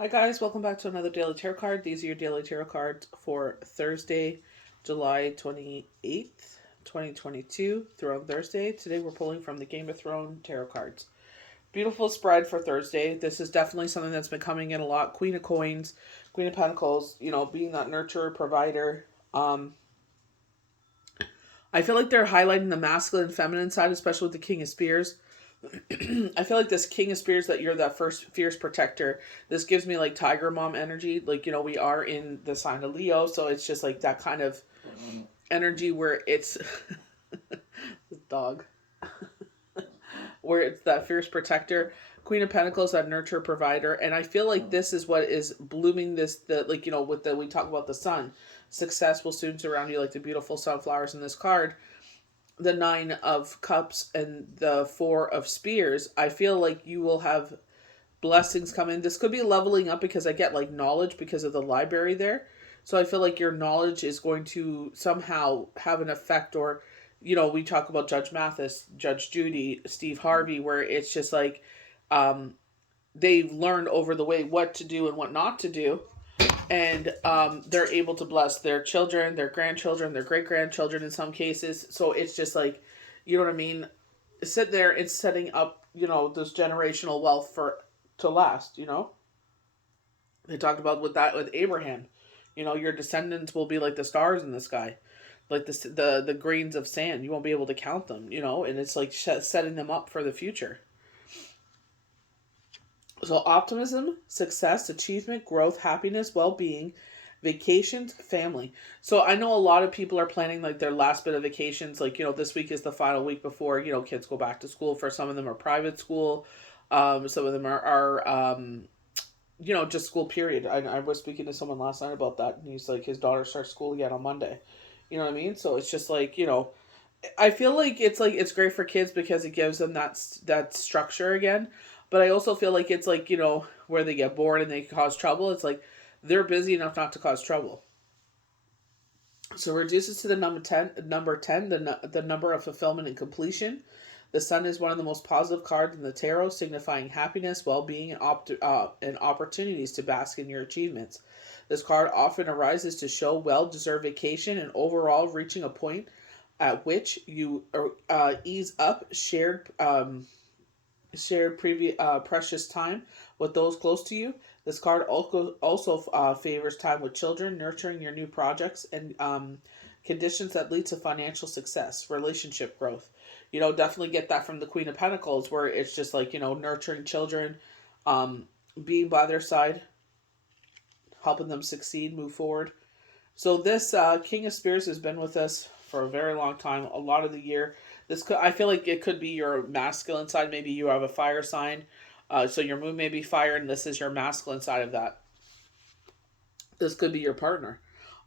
Hi guys, welcome back to another Daily Tarot card. These are your Daily Tarot cards for Thursday, July 28th, 2022, Throne Thursday. Today we're pulling from the Game of Thrones Tarot cards. Beautiful spread for Thursday. This is definitely something that's been coming in a lot. Queen of Coins, Queen of Pentacles, being that nurturer, provider. I feel like they're highlighting the masculine and feminine side, especially with the King of Spears. I feel like this King of Spears, that you're that first fierce protector. This gives me like Tiger Mom energy. Like, we are in the sign of Leo, so it's just like that kind of energy where it's dog. Where it's that fierce protector. Queen of Pentacles, that nurture provider. And I feel like this is what is blooming we talk about the sun. Success will soon surround you like the beautiful sunflowers in this card. The 9 of Cups and the 4 of Spears, I feel like you will have blessings come in. This could be leveling up because I get like knowledge because of the library there. So I feel like your knowledge is going to somehow have an effect, or, we talk about Judge Mathis, Judge Judy, Steve Harvey, where it's just like they've learned over the way what to do and what not to do. And they're able to bless their children, their grandchildren, their great-grandchildren in some cases. So it's just like, you know what I mean? Sit there and setting up, this generational wealth to last, They talked about with Abraham. Your descendants will be like the stars in the sky, like the grains of sand. You won't be able to count them, and it's like setting them up for the future. So optimism, success, achievement, growth, happiness, well-being, vacations, family. So I know a lot of people are planning like their last bit of vacations. Like, this week is the final week before, kids go back to school. For some of them are private school. Some of them are just school period. I was speaking to someone last night about that. And he's like, his daughter starts school again on Monday. You know what I mean? So it's just like, I feel like it's great for kids because it gives them that structure again. But I also feel like it's like, where they get bored and they cause trouble. It's like they're busy enough not to cause trouble. So reduces to the number 10, the number of fulfillment and completion. The sun is one of the most positive cards in the tarot, signifying happiness, well-being, and opportunities to bask in your achievements. This card often arises to show well-deserved vacation and overall reaching a point at which you ease up shared previous precious time with those close to you. This card also favors time with children, nurturing your new projects, and conditions that lead to financial success, relationship growth. Definitely get that from the Queen of Pentacles, where it's just like, nurturing children, being by their side, helping them succeed, move forward. So this King of Spears has been with us for a very long time, a lot of the year. I feel like it could be your masculine side. Maybe you have a fire sign, so your moon may be fire, and this is your masculine side of that. This could be your partner.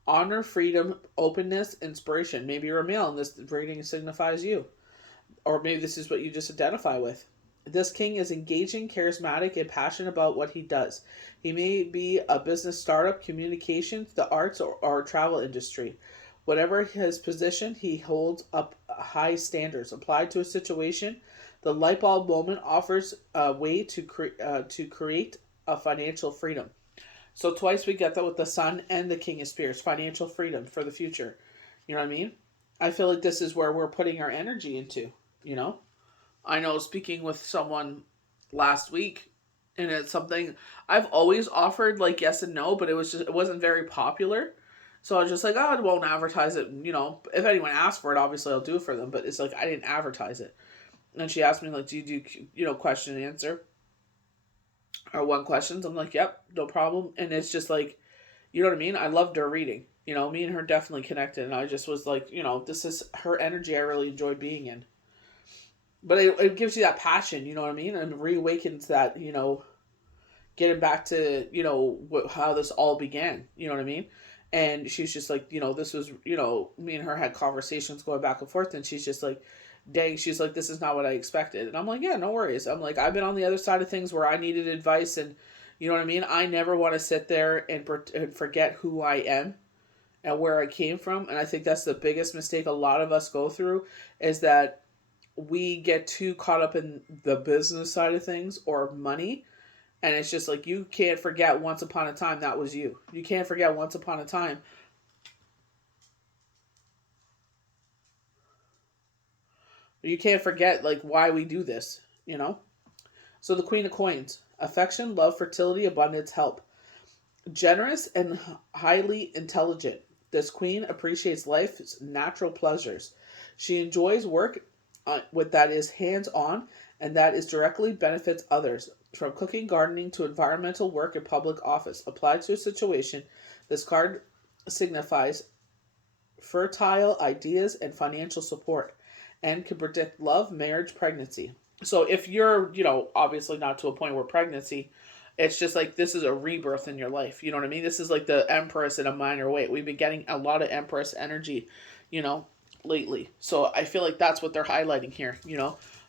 Honor, freedom, openness, inspiration. Maybe you're a male, and this reading signifies you, or maybe this is what you just identify with. This king is engaging, charismatic, and passionate about what he does. He may be a business startup, communications, the arts, or travel industry. Whatever his position, he holds up high standards. Applied to a situation, the light bulb moment offers a way to create a financial freedom. So twice we get that with the Sun and the King of Spears, financial freedom for the future. You know what I mean? I feel like this is where we're putting our energy into, I know, speaking with someone last week, and it's something I've always offered, like yes and no, but it wasn't very popular. So I was just like, oh, I won't advertise it. If anyone asks for it, obviously I'll do it for them. But it's like I didn't advertise it. And she asked me, like, do you do question and answer or one questions? I'm like, yep, no problem. And it's just like, you know what I mean? I loved her reading. Me and her definitely connected. And I just was like, this is her energy I really enjoy being in. But it gives you that passion, you know what I mean? And reawakens that, getting back to, how this all began, you know what I mean? And she's just like, this was, me and her had conversations going back and forth, and she's just like, dang, she's like, this is not what I expected. And I'm like, yeah, no worries. I'm like, I've been on the other side of things where I needed advice, and you know what I mean? I never want to sit there and forget who I am and where I came from. And I think that's the biggest mistake a lot of us go through, is that we get too caught up in the business side of things or money, And it's just like, you can't forget once upon a time that was you. You can't forget once upon a time. You can't forget, like, why we do this, you know? So the Queen of Coins: affection, love, fertility, abundance, help. Generous and highly intelligent, this queen appreciates life's natural pleasures. She enjoys work with that is hands on and that is directly benefits others, from cooking, gardening to environmental work and public office. Applied to a situation, this card signifies fertile ideas and financial support and can predict love, marriage, pregnancy. So if you're, obviously not to a point where pregnancy, it's just like, this is a rebirth in your life. You know what I mean? This is like the Empress in a minor way. We've been getting a lot of Empress energy, lately. So I feel like that's what they're highlighting here.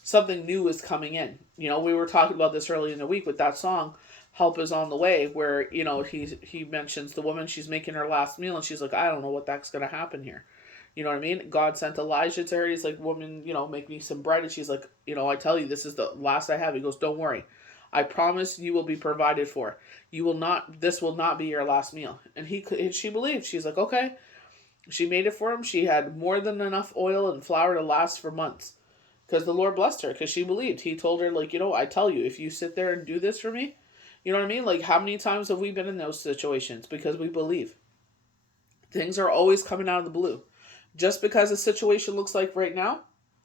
Something new is coming in. We were talking about this early in the week with that song, Help Is On the Way, where, he mentions the woman, she's making her last meal and she's like, I don't know what that's going to happen here. You know what I mean? God sent Elijah to her. He's like, woman, make me some bread. And she's like, I tell you, this is the last I have. He goes, don't worry. I promise you will be provided for. This will not be your last meal. And she believed. She's like, okay. She made it for him. She had more than enough oil and flour to last for months. Because the Lord blessed her. Because she believed. He told her, like, I tell you, if you sit there and do this for me, you know what I mean? Like, how many times have we been in those situations? Because we believe. Things are always coming out of the blue. Just because a situation looks like right now,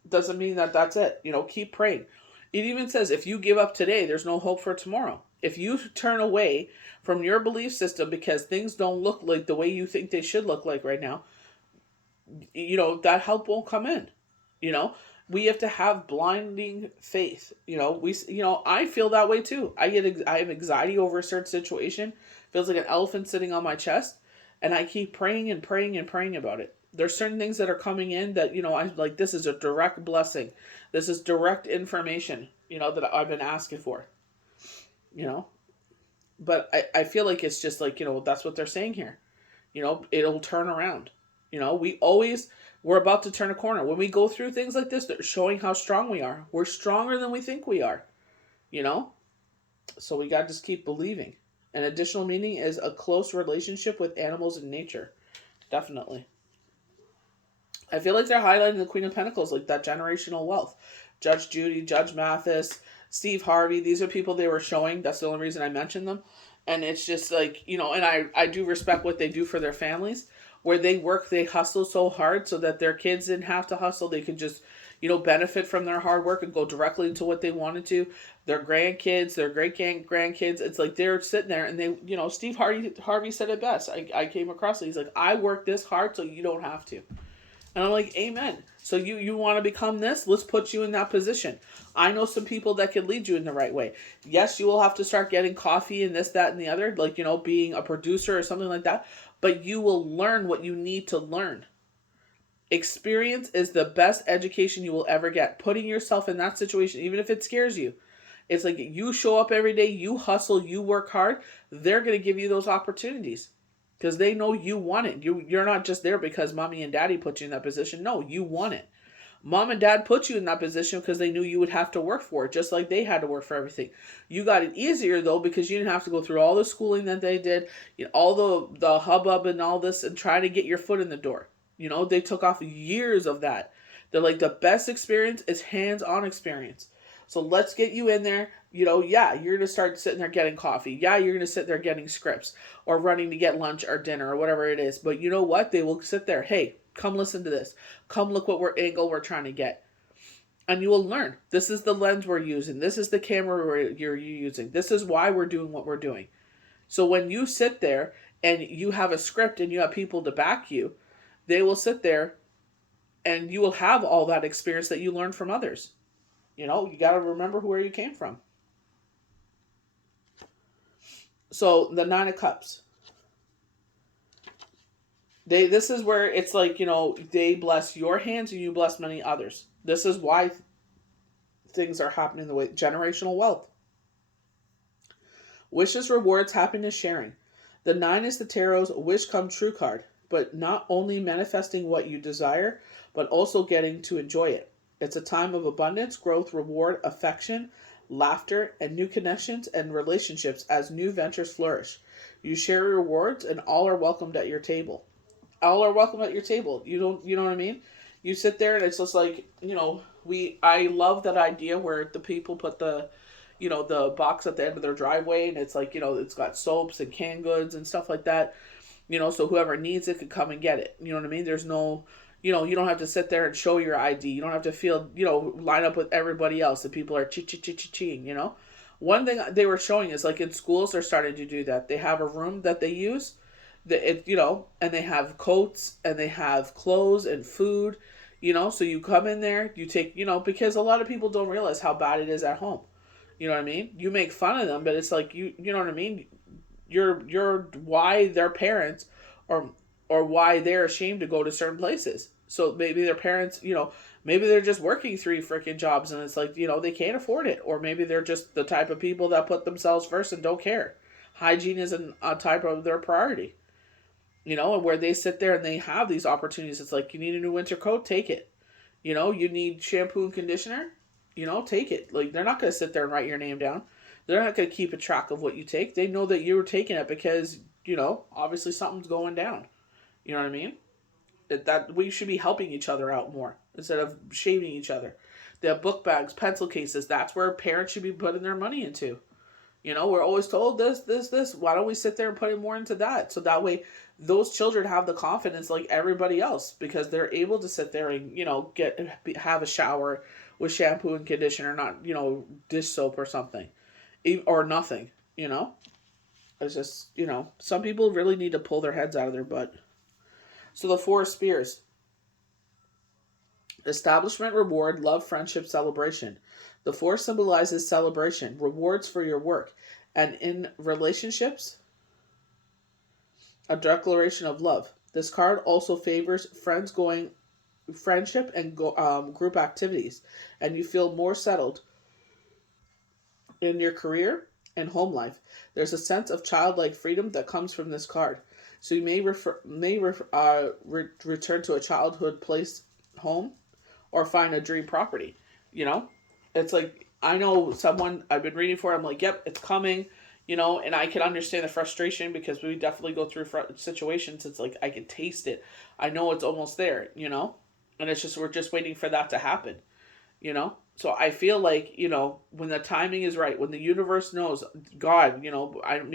doesn't mean that that's it. Keep praying. It even says, if you give up today, there's no hope for tomorrow. If you turn away from your belief system because things don't look like the way you think they should look like right now, that help won't come in. We have to have blinding faith. I feel that way too. I have anxiety over a certain situation. Feels like an elephant sitting on my chest, and I keep praying and praying and praying about it. There's certain things that are coming in that, I'm like, this is a direct blessing. This is direct information, that I've been asking for, But I feel like it's just like, that's what they're saying here. It'll turn around. We're about to turn a corner. When we go through things like this, they're showing how strong we are. We're stronger than we think we are, So we got to just keep believing. An additional meaning is a close relationship with animals and nature. Definitely. I feel like they're highlighting the Queen of Pentacles, like that generational wealth. Judge Judy, Judge Mathis, Steve Harvey, these are people they were showing. That's the only reason I mentioned them. And it's just like, and I do respect what they do for their families, where they work, they hustle so hard so that their kids didn't have to hustle. They could just, benefit from their hard work and go directly into what they wanted to. Their grandkids, their great-grandkids, it's like they're sitting there and they, Steve Harvey said it best. I came across it. He's like, I work this hard so you don't have to. And I'm like, amen. So you want to become this? Let's put you in that position. I know some people that can lead you in the right way. Yes, you will have to start getting coffee and this, that, and the other, like, being a producer or something like that. But you will learn what you need to learn. Experience is the best education you will ever get. Putting yourself in that situation, even if it scares you. It's like you show up every day, you hustle, you work hard. They're going to give you those opportunities. Because they know you want it. You're not just there because mommy and daddy put you in that position. No, you want it. Mom and dad put you in that position because they knew you would have to work for it, just like they had to work for everything. You got it easier, though, because you didn't have to go through all the schooling that they did, all the hubbub and all this, and try to get your foot in the door. They took off years of that. They're like, the best experience is hands-on experience. So let's get you in there. Yeah, you're going to start sitting there getting coffee. Yeah, you're going to sit there getting scripts or running to get lunch or dinner or whatever it is. But you know what? They will sit there. Hey, come listen to this. Come look what angle we're trying to get. And you will learn. This is the lens we're using. This is the camera you're using. This is why we're doing what we're doing. So when you sit there and you have a script and you have people to back you, they will sit there and you will have all that experience that you learned from others. You got to remember where you came from. So the Nine of Cups. This is where it's like, they bless your hands and you bless many others. This is why things are happening the way. Generational wealth. Wishes, rewards, happiness, sharing. The 9 is the tarot's wish come true card, but not only manifesting what you desire, but also getting to enjoy it. It's a time of abundance, growth, reward, affection, laughter, and new connections and relationships as new ventures flourish. You share rewards, and all are welcomed at your table. All are welcome at your table. You know what I mean? You sit there, and it's just like, I love that idea where the people put the box at the end of their driveway, and it's like, it's got soaps and canned goods and stuff like that. So whoever needs it could come and get it. You know what I mean? There's no, you don't have to sit there and show your ID. You don't have to feel, line up with everybody else. The people are cheeing. One thing they were showing is like in schools, they're starting to do that. They have a room that they use, and they have coats and they have clothes and food, so you come in there, you take, because a lot of people don't realize how bad it is at home. You know what I mean? You make fun of them, but it's like, you know what I mean? You're why their parents or why they're ashamed to go to certain places. So maybe their parents, maybe they're just working 3 freaking jobs and it's like, they can't afford it. Or maybe they're just the type of people that put themselves first and don't care. Hygiene isn't a type of their priority. And where they sit there and they have these opportunities, it's like, you need a new winter coat, take it. You need shampoo and conditioner, take it. Like, they're not going to sit there and write your name down. They're not going to keep a track of what you take. They know that you're taking it because, obviously something's going down. You know what I mean? That we should be helping each other out more instead of shaming each other. They have book bags, pencil cases. That's where parents should be putting their money into. We're always told this. Why don't we sit there and put it more into that? So that way those children have the confidence like everybody else because they're able to sit there and, have a shower with shampoo and conditioner, not, dish soap or something. Or nothing, It's just, some people really need to pull their heads out of their butt. So the 4 spears. Establishment, reward, love, friendship, celebration. The 4 symbolizes celebration, rewards for your work, and in relationships, a declaration of love. This card also favors friendship and group activities, and you feel more settled in your career and home life. There's a sense of childlike freedom that comes from this card. So you may return to a childhood place, home, or find a dream property. It's like, I know someone I've been reading for. I'm like, yep, it's coming. And I can understand the frustration because we definitely go through situations. It's like, I can taste it. I know it's almost there, and it's just, we're just waiting for that to happen, So I feel like, when the timing is right, when the universe knows, God, me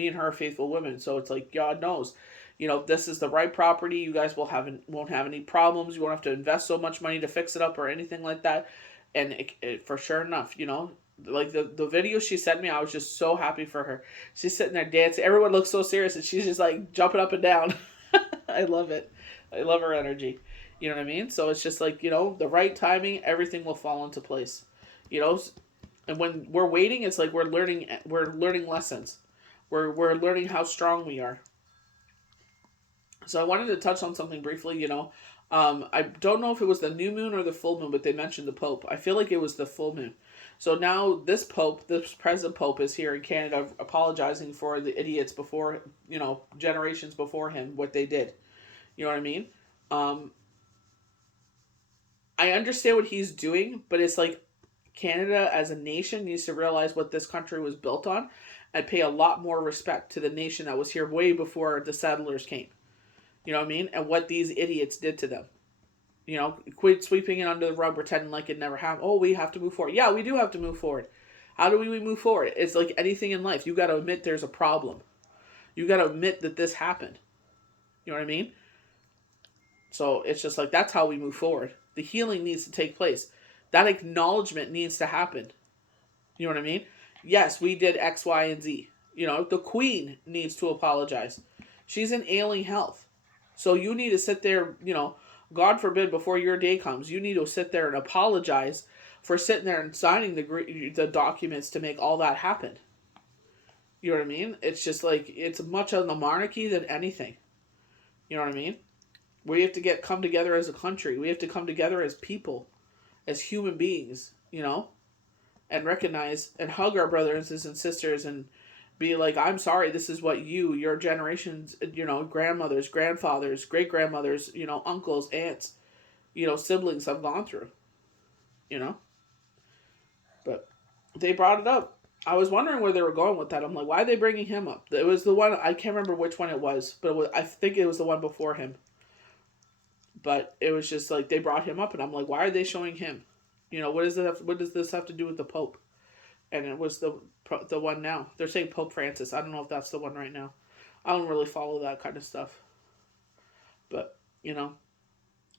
and her are faithful women. So it's like, God knows, this is the right property. You guys won't have any problems. You won't have to invest so much money to fix it up or anything like that. And it for sure enough, like the video she sent me, I was just so happy for her. She's sitting there dancing. Everyone looks so serious and she's just like jumping up and down. I love it. I love her energy. You know what I mean? So it's just like, the right timing, everything will fall into place. And when we're waiting, it's like we're learning lessons. We're learning how strong we are. So I wanted to touch on something briefly, I don't know if it was the new moon or the full moon, but they mentioned the Pope. I feel like it was the full moon. So now this present Pope is here in Canada apologizing for the idiots before, generations before him, what they did. You know what I mean? I understand what he's doing, but it's like Canada as a nation needs to realize what this country was built on and pay a lot more respect to the nation that was here way before the settlers came. You know what I mean? And what these idiots did to them. Quit sweeping it under the rug, pretending like it never happened. Oh, we have to move forward. Yeah, we do have to move forward. How do we move forward? It's like anything in life. You got to admit there's a problem. You got to admit that this happened. You know what I mean? So it's just like, that's how we move forward. The healing needs to take place. That acknowledgement needs to happen. You know what I mean? Yes, we did X, Y, and Z. The Queen needs to apologize. She's in ailing health. So you need to sit there, God forbid, before your day comes, you need to sit there and apologize for sitting there and signing the documents to make all that happen. You know what I mean? It's just like, it's much on the monarchy than anything. You know what I mean? We have to come together as a country. We have to come together as people, as human beings, and recognize and hug our brothers and sisters and be like, I'm sorry, this is what your generations, grandmothers, grandfathers, great-grandmothers, uncles, aunts, siblings have gone through, But they brought it up. I was wondering where they were going with that. I'm like, why are they bringing him up? It was the one, I can't remember which one it was, but I think it was the one before him. But it was just like they brought him up, and I'm like, why are they showing him? What does this have to do with the Pope? And it was the one now. They're saying Pope Francis. I don't know if that's the one right now. I don't really follow that kind of stuff. But,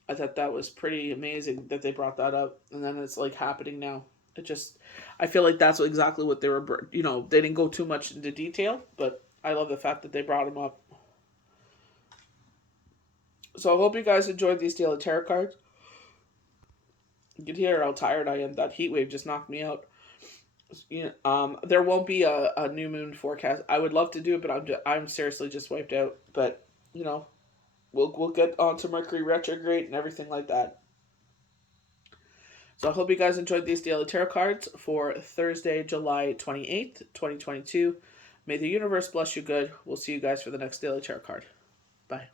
I thought that was pretty amazing that they brought that up, and then it's like happening now. I feel like that's exactly what they were. They didn't go too much into detail, but I love the fact that they brought him up. So I hope you guys enjoyed these daily tarot cards. You can hear how tired I am. That heat wave just knocked me out. There won't be a new moon forecast. I would love to do it, but I'm seriously just wiped out. But we'll get on to Mercury retrograde and everything like that. So I hope you guys enjoyed these daily tarot cards for Thursday, July 28th, 2022. May the universe bless you good. We'll see you guys for the next daily tarot card. Bye.